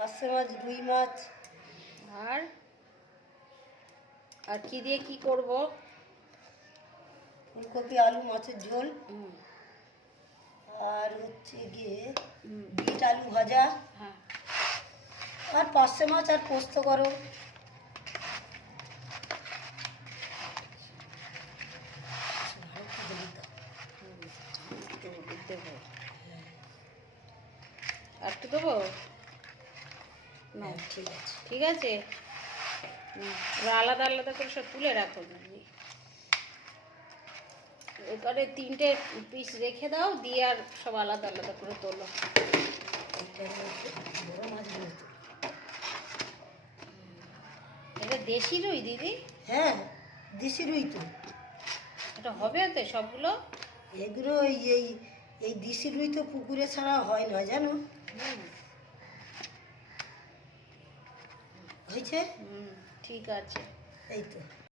পার্শে মাছ, রুই মাছ। আর আর কি দিয়ে কি করব? ফুলকপি, আলু, মাছের ঝোল। আর হচ্ছে গিয়ে বিট আলু ভাজা। হ্যাঁ, আর পার্শে মাছ আর পোস্ত করো। দেবো। আর একটু দেবো না? ঠিক আছে। ঠিক আছে। এবার আলাদা আলাদা করে সব তুলে রাখো। এবারে 3টে পিস রেখে দাও, দিয়ে আর সব আলাদা আলাদা করে তোলো। বড় মাছগুলো তো। এটা দেশি রুই দিদি? হ্যাঁ, দেশি রুই তো। এটা হবে তো সবগুলো? এগুলো এই এই এই দেশি রুই তো পুকুরে ছাড়া হয় না, জানো? হয়েছে। ঠিক আছে। এই তো।